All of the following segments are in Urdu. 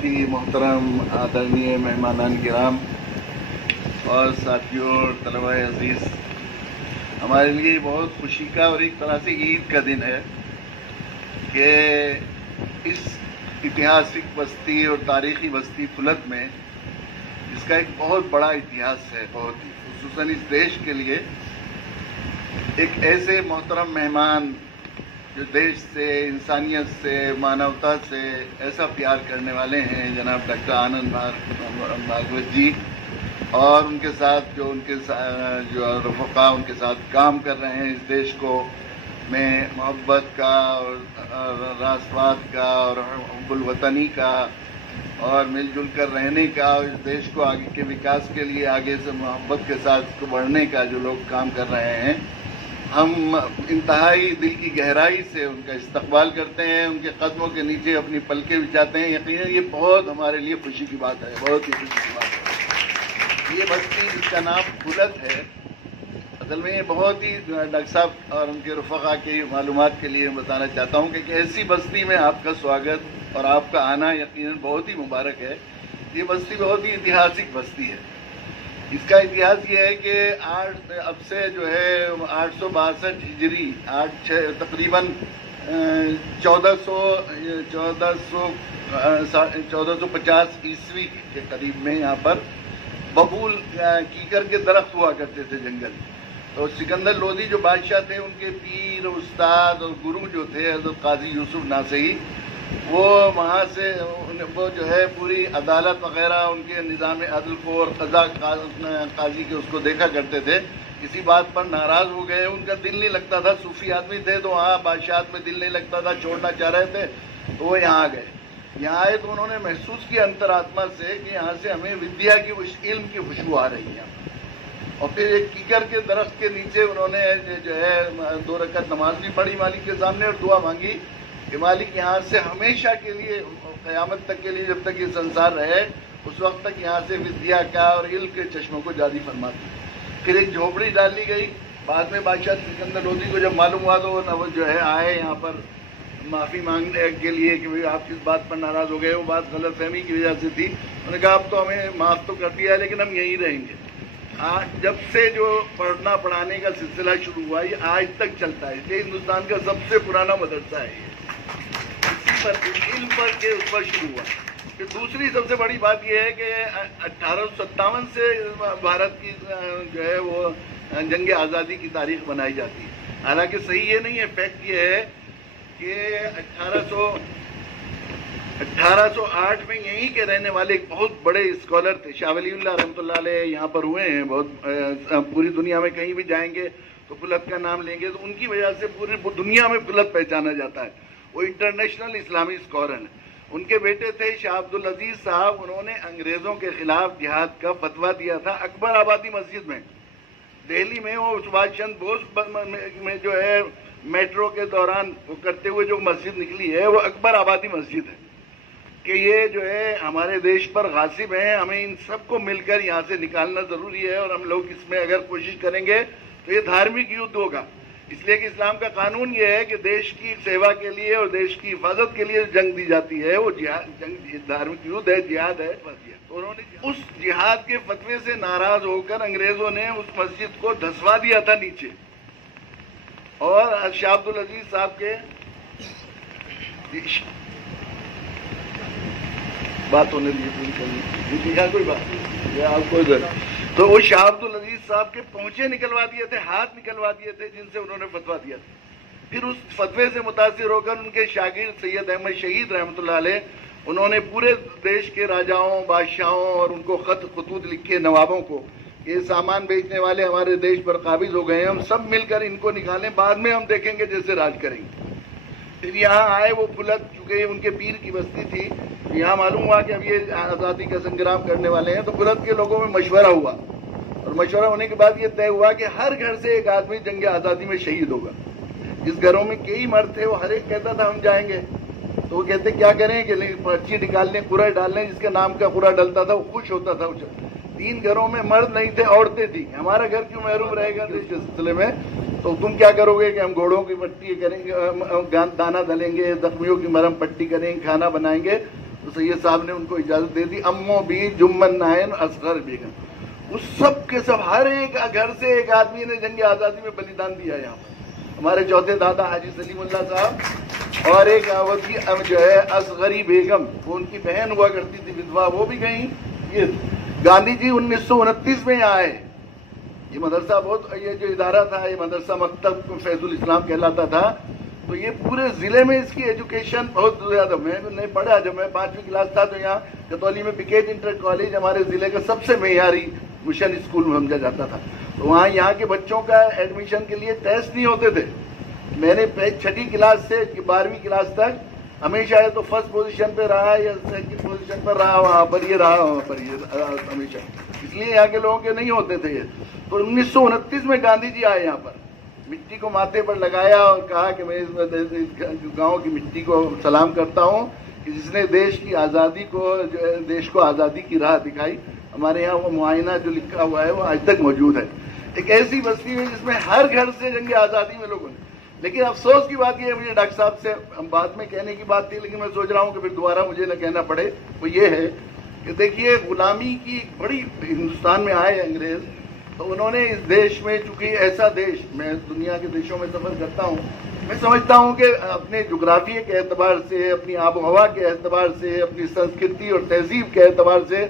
بہت ہی محترم آدرنیہ مہمانان کرام اور ساتھیوں اور طلباء عزیز، ہمارے لیے بہت خوشی کا اور ایک طرح سے عید کا دن ہے کہ اس اتہاسک بستی اور تاریخی بستی پھلت میں اس کا ایک بہت بڑا اتہاس ہے، بہت ہی خصوصاً اس دیش کے لیے ایک ایسے محترم مہمان جو دیش سے، انسانیت سے، مانوتا سے ایسا پیار کرنے والے ہیں، جناب ڈاکٹر آنند بھاگوت جی، اور ان کے ساتھ جو رفقا ان کے ساتھ کام کر رہے ہیں اس دیش کو میں محبت کا اور راسوات کا اور حب الوطنی کا اور مل جل کر رہنے کا، اور اس دیش کو آگے کے وکاس کے لیے آگے سے محبت کے ساتھ اس کو بڑھنے کا جو لوگ کام کر رہے ہیں، ہم انتہائی دل کی گہرائی سے ان کا استقبال کرتے ہیں، ان کے قدموں کے نیچے اپنی پلکیں بچھاتے ہیں۔ یقیناً یہ بہت ہمارے لیے خوشی کی بات ہے، بہت ہی خوشی کی بات ہے۔ یہ بستی جس کا نام پھلت ہے، اصل میں یہ بہت ہی ڈاکٹر صاحب اور ان کے رفقا کی معلومات کے لیے بتانا چاہتا ہوں کہ ایسی بستی میں آپ کا سواگت اور آپ کا آنا یقیناً بہت ہی مبارک ہے۔ یہ بستی بہت ہی اتہاسک بستی ہے۔ اس کا اتہاس یہ ہے کہ اب سے جو ہے 862 ہجری، تقریباً 1450 عیسوی کے قریب میں یہاں پر ببول کیکر کے درخت ہوا کرتے تھے جنگل۔ تو سکندر لودھی جو بادشاہ تھے، ان کے پیر، استاد اور گرو جو تھے حضرت قاضی یوسف ناصحی، وہ وہاں سے وہ جو ہے پوری عدالت وغیرہ ان کے نظام عدل کو اور قضا قاضی کے اس کو دیکھا کرتے تھے۔ کسی بات پر ناراض ہو گئے، ان کا دل نہیں لگتا تھا، صوفی آدمی تھے تو وہاں بادشاہت میں دل نہیں لگتا تھا، چھوڑنا چاہ رہے تھے، تو وہ یہاں گئے۔ یہاں آئے تو انہوں نے محسوس کیا انتر آتما سے کہ یہاں سے ہمیں ودیا کی، علم کی خوشبو آ رہی ہے۔ اور پھر ایک کیکر کے درخت کے نیچے انہوں نے جو ہے 2 رکعت نماز بھی پڑھی مالک کے سامنے اور دعا مانگی کہ مالک یہاں سے ہمیشہ کے لیے، قیامت تک کے لیے، جب تک یہ سنسار رہے اس وقت تک یہاں سے ودیا کا اور علم کے چشموں کو جاری فرماتی۔ پھر ایک جھوپڑی ڈال لی گئی۔ بعد میں بادشاہ سکندر لودھی کو جب معلوم ہوا تو وہ جو ہے آئے یہاں پر معافی مانگنے کے لیے کہ آپ کس بات پر ناراض ہو گئے، وہ بات غلط فہمی کی وجہ سے تھی۔ انہوں نے کہا اب تو ہمیں معاف تو کر دیا ہے لیکن ہم یہیں رہیں گے۔ جب سے جو پڑھنا پڑھانے کا سلسلہ شروع ہوا یہ آج تک چلتا ہے، یہ ہندوستان کا سب سے پرانا مدرسہ ہے۔ یہ علم پر کے اس پر شروع ہوا۔ پھر دوسری سب سے بڑی بات یہ ہے کہ 1857 سے بھارت کی جو ہے وہ جنگ آزادی کی تاریخ بنائی جاتی ہے، حالانکہ صحیح یہ نہیں ہے۔ فیکٹ یہ ہے کہ 1808 میں یہیں کے رہنے والے ایک بہت بڑے اسکالر تھے، شاہ ولی اللہ رحمۃ اللہ علیہ، یہاں پر ہوئے ہیں بہت، پوری دنیا میں کہیں بھی جائیں گے تو پھلت کا نام لیں گے تو ان کی وجہ سے پوری دنیا میں پھلت پہچانا جاتا ہے۔ وہ انٹرنیشنل اسلامی اسکالر ہیں۔ ان کے بیٹے تھے شاہ عبدالعزیز صاحب، انہوں نے انگریزوں کے خلاف جہاد کا فتویٰ دیا تھا اکبر آبادی مسجد میں، دہلی میں۔ وہ سبھاش چندر بوس میں جو ہے میٹرو کے دوران وہ کرتے ہوئے جو مسجد نکلی ہے وہ اکبر آبادی مسجد ہے، کہ یہ جو ہے ہمارے دیش پر غاصب ہیں، ہمیں ان سب کو مل کر یہاں سے نکالنا ضروری ہے، اور ہم لوگ اس میں اگر کوشش کریں گے تو یہ دھارمک یدھ ہوگا۔ اس لیے کہ اسلام کا قانون یہ ہے کہ دیش کی سیوا کے لیے اور دیش کی حفاظت کے لیے جنگ دی جاتی ہے، وہ جنگ دھارمک یدھ ہے، جہاد ہے۔ تو انہوں نے اس جہاد کے فتوے سے ناراض ہو کر انگریزوں نے اس مسجد کو دھسوا دیا تھا نیچے، اور شاہ عبدالعزیز صاحب کے بات ہونے دیجیے پوری کرنی، کوئی بات نہیں آپ کو ادھر۔ تو وہ شاہ عبدالعزیز صاحب کے پونچھے نکلوا دیے تھے، ہاتھ نکلوا دیے تھے، جن سے انہوں نے فتویٰ دیا تھا۔ پھر اس فتوے سے متاثر ہو کر ان کے شاگرد سید احمد شہید رحمۃ اللہ علیہ، انہوں نے پورے دیش کے راجاؤں، بادشاہوں اور ان کو خطوط لکھے نوابوں کو، یہ سامان بیچنے والے ہمارے دیش پر قابض ہو گئے ہیں، ہم سب مل کر ان کو نکالیں، بعد میں ہم دیکھیں گے جیسے راج کریں گے۔ پھر یہاں آئے وہ پھلت، چونکہ ان کے پیر کی بستی تھی، یہاں معلوم ہوا کہ اب یہ آزادی کا سنگرام کرنے والے ہیں، تو پھلت کے لوگوں میں مشورہ ہوا، اور مشورہ ہونے کے بعد یہ طے ہوا کہ ہر گھر سے ایک آدمی جنگ آزادی میں شہید ہوگا۔ جس گھروں میں کئی مرد تھے وہ ہر ایک کہتا تھا ہم جائیں گے، تو وہ کہتے کیا کریں کہ پرچی نکال لیں، قرعہ ڈال لیں، جس کے نام کا قرعہ ڈلتا تھا وہ خوش ہوتا تھا۔ 3 گھروں میں مرد نہیں تھے، عورتیں تھیں۔ ہمارا گھر کیوں محروم رہے گا اس سلسلے میں؟ تو تم کیا کرو گے کہ ہم گھوڑوں کی پٹی کریں گے، دانا دلیں گے، زخمیوں کی مرہم پٹی کریں گے، کھانا بنائیں گے۔ تو سید صاحب نے ان کو اجازت دے دی. امو بھی جمن نائن اصغر بیگم, اس سب کے سب ہر ایک گھر سے ایک آدمی نے جنگ آزادی میں بلیدان دیا. یہاں پر ہمارے چوتھے دادا حاجی سلیم اللہ صاحب اور ایک اودھی جو ہے اصغری بیگم, وہ ان کی بہن ہوا کرتی تھی ودوا, وہ بھی گئیں. یہ گاندھی جی 1929 میں یہاں آئے. یہ مدرسہ یہ جو ادارہ تھا, یہ مدرسہ مکتب فیض الاسلام کہلاتا تھا. تو یہ پورے ضلع میں اس کی ایجوکیشن بہت زیادہ, میں نہیں پڑھا, جب میں 5ویں کلاس تھا تو یہاں کتولی میں بکیج انٹر کالج ہمارے ضلع کا سب سے معیاری مشن اسکول سمجھا جاتا تھا. تو وہاں یہاں کے بچوں کا ایڈمیشن کے لیے ٹیسٹ نہیں ہوتے تھے. میں نے 6ٹھی کلاس سے 12ویں کلاس تک ہمیشہ ہے تو فرسٹ پوزیشن پہ رہا یا سیکنڈ پوزیشن پر رہا, وہاں پر یہ رہا, وہاں پر یہ ہمیشہ, اس لیے یہاں کے لوگوں کے نہیں ہوتے تھے یہ. تو 1929 میں گاندھی جی آئے یہاں پر, مٹی کو ماتھے پر لگایا اور کہا کہ میں اس گاؤں کی مٹی کو سلام کرتا ہوں کہ جس نے دیش کی آزادی کو, دیش کو آزادی کی راہ دکھائی. ہمارے یہاں وہ معائنہ جو لکھا ہوا ہے وہ آج تک موجود ہے. ایک ایسی بستی ہے جس میں ہر گھر سے جنگ آزادی میں لوگوں نے. لیکن افسوس کی بات یہ ہے, مجھے ڈاکٹر صاحب سے بعد میں کہنے کی بات تھی لیکن میں سوچ رہا ہوں کہ پھر دوبارہ مجھے نہ کہنا پڑے, وہ یہ ہے کہ دیکھیے غلامی کی بڑی, ہندوستان میں آئے انگریز تو انہوں نے اس دیش میں, چونکہ ایسا دیش, میں دنیا کے دیشوں میں سفر کرتا ہوں, میں سمجھتا ہوں کہ اپنے جغرافیے کے اعتبار سے, اپنی آب و ہوا کے اعتبار سے, اپنی سنسکرتی اور تہذیب کے اعتبار سے,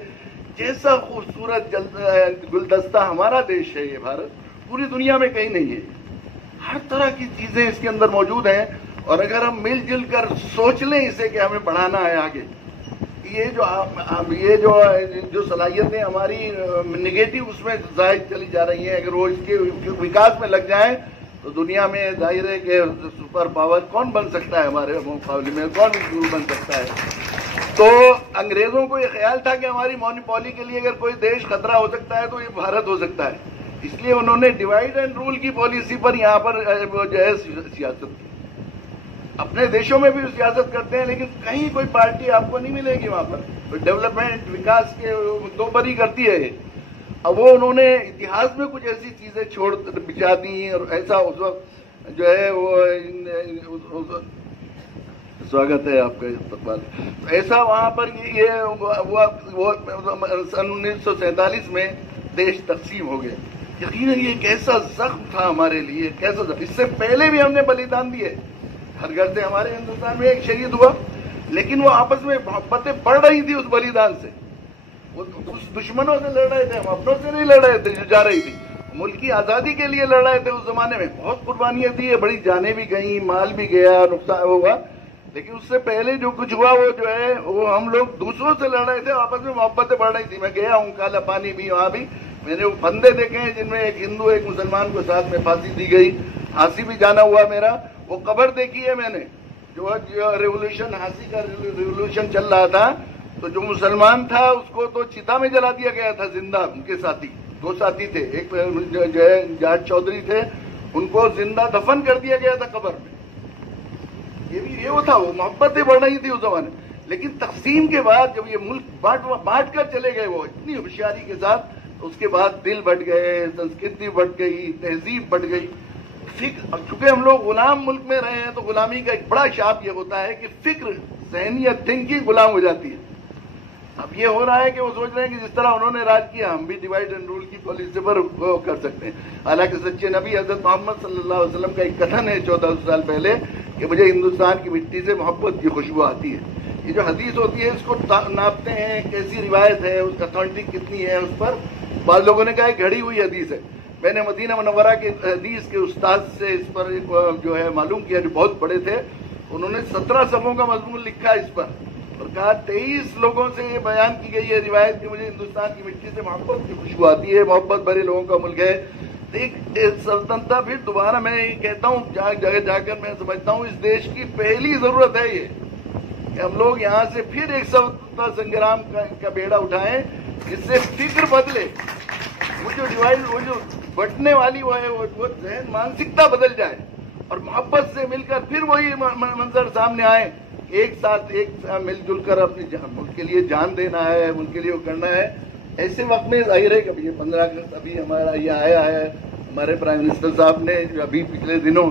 جیسا خوبصورت گلدستہ ہمارا دیش ہے یہ بھارت, پوری دنیا میں کہیں نہیں ہے. ہر طرح کی چیزیں اس کے اندر موجود ہیں, اور اگر ہم مل جل کر سوچ لیں اسے کہ ہمیں بڑھانا ہے آگے, یہ جو صلاحیتیں ہماری نگیٹو اس میں زائد چلی جا رہی ہیں, اگر وہ اس کے وکاس میں لگ جائیں تو دنیا میں ظاہر ہے کہ سپر پاور کون بن سکتا ہے ہمارے مقابلے میں, کون بن سکتا ہے. تو انگریزوں کو یہ خیال تھا کہ ہماری مونوپولی کے لیے اگر کوئی دیش خطرہ ہو سکتا ہے تو یہ بھارت ہو سکتا ہے, اس لیے انہوں نے ڈیوائڈ اینڈ رول کی پالیسی پر یہاں پر جو ہے سیاست کی. اپنے دیشوں میں بھی سیاست کرتے ہیں لیکن کہیں کوئی پارٹی آپ کو نہیں ملے گی وہاں پر ڈیولپمنٹ وکاس کے مدوں پر ہی کرتی ہے. اب وہ انہوں نے اتہاس میں کچھ ایسی چیزیں چھوڑ بچا دی, اور ایسا اس وقت جو ہے وہ سواگت ہے آپ کا استقبال, ایسا وہاں پر یہ سن 1947 میں دیش تقسیم ہو گیا. یقیناً یہ کیسا زخم تھا ہمارے لیے, کیسا زخم. اس سے پہلے بھی ہم نے بلیدان دیے, ہر گھر سے ہمارے ہندوستان میں ایک شہید ہوا, لیکن وہ آپس میں محبتیں بڑھ رہی تھی اس بلیدان سے. وہ کچھ دشمنوں سے لڑ رہے تھے, ہم اپنوں سے نہیں لڑ رہے تھے, جو جا رہی تھی ملک کی آزادی کے لیے لڑ رہے تھے. اس زمانے میں بہت قربانیاں دی, بڑی جانیں بھی گئیں, مال بھی گیا, نقصان ہوا, لیکن اس سے پہلے جو کچھ ہوا وہ جو ہے وہ ہم لوگ دوسروں سے لڑ رہے تھے, آپس میں محبتیں بڑھ رہی تھی. میں گیا ہوں کالا پانی بھی, وہاں بھی میں نے وہ بندے دیکھے ہیں جن میں ایک ہندو ایک مسلمان کو ساتھ میں پھانسی دی گئی. ہانسی بھی جانا ہوا میرا. وہ قبر دیکھی ہے میں نے, جو ریولوشن, ہانسی کا ریولوشن چل رہا تھا, تو جو مسلمان تھا اس کو تو چتا میں جلا دیا گیا تھا زندہ. ان کے ساتھی 2 ساتھی تھے, ایک جو ہے جاٹ چودھری تھے, ان کو زندہ دفن کر دیا گیا تھا قبر میں. یہ بھی وہ تھا, وہ محبتیں بڑھ رہی تھی اس زمانے. لیکن تقسیم کے بعد جب یہ ملک بانٹ کر چلے گئے وہ اتنی ہوشیاری کے ساتھ, اس کے بعد دل بٹ گئے, سنسکرتی بٹ گئی, تہذیب بٹ گئی. چونکہ ہم لوگ غلام ملک میں رہے ہیں تو غلامی کا ایک بڑا شاپ یہ ہوتا ہے کہ فکر, ذہنیت, تھنکنگ غلام ہو جاتی ہے. اب یہ ہو رہا ہے کہ وہ سوچ رہے ہیں کہ جس طرح انہوں نے راج کیا ہم بھی ڈیوائڈ اینڈ رول کی پالیسی پر کر سکتے ہیں. حالانکہ سچے نبی حضرت محمد صلی اللہ علیہ وسلم کا ایک کتھن ہے 1400 سال پہلے کہ مجھے ہندوستان کی مٹی سے محبت کی خوشبو آتی ہے. یہ جو حدیث ہوتی ہے اس کو ناپتے ہیں, کیسی روایت ہے, اس کا اتھینٹک کتنی ہے, اس پر بعض لوگوں نے کہا ہے گھڑی ہوئی حدیث ہے. میں نے مدینہ منورہ کے حدیث کے استاد سے اس پر جو ہے معلوم کیا, جو بہت بڑے تھے, انہوں نے 17 صفحوں کا مضمون لکھا اس پر, اور کہا 23 لوگوں سے یہ بیان کی گئی ہے روایت کہ مجھے ہندوستان کی مٹی سے محبت کی خوشبو آتی ہے, محبت بھرے لوگوں کا ملک ہے. ایک سلطنت پھر دوبارہ میں یہ کہتا ہوں, جگہ جا کر میں سمجھتا ہوں اس دیش کی پہلی ضرورت ہے یہ کہ ہم لوگ یہاں سے پھر ایک سلطنتا سنگرام کا بیڑا اٹھائیں, جس سے فکر بدلے. وہ جو ڈیوائڈ, وہ جو بٹنے والی وہ ہے, وہ ذہن مانسکتا بدل جائے, اور محبت سے مل کر پھر وہی منظر سامنے آئے. ایک ساتھ مل جل کر اپنے ملک کے لیے جان دینا ہے, ملک کے لیے وہ کرنا ہے. ایسے وقت میں ظاہر ہے کہ یہ 15 اگست ابھی ہمارا یہ آیا ہے, ہمارے پرائم منسٹر صاحب نے ابھی پچھلے دنوں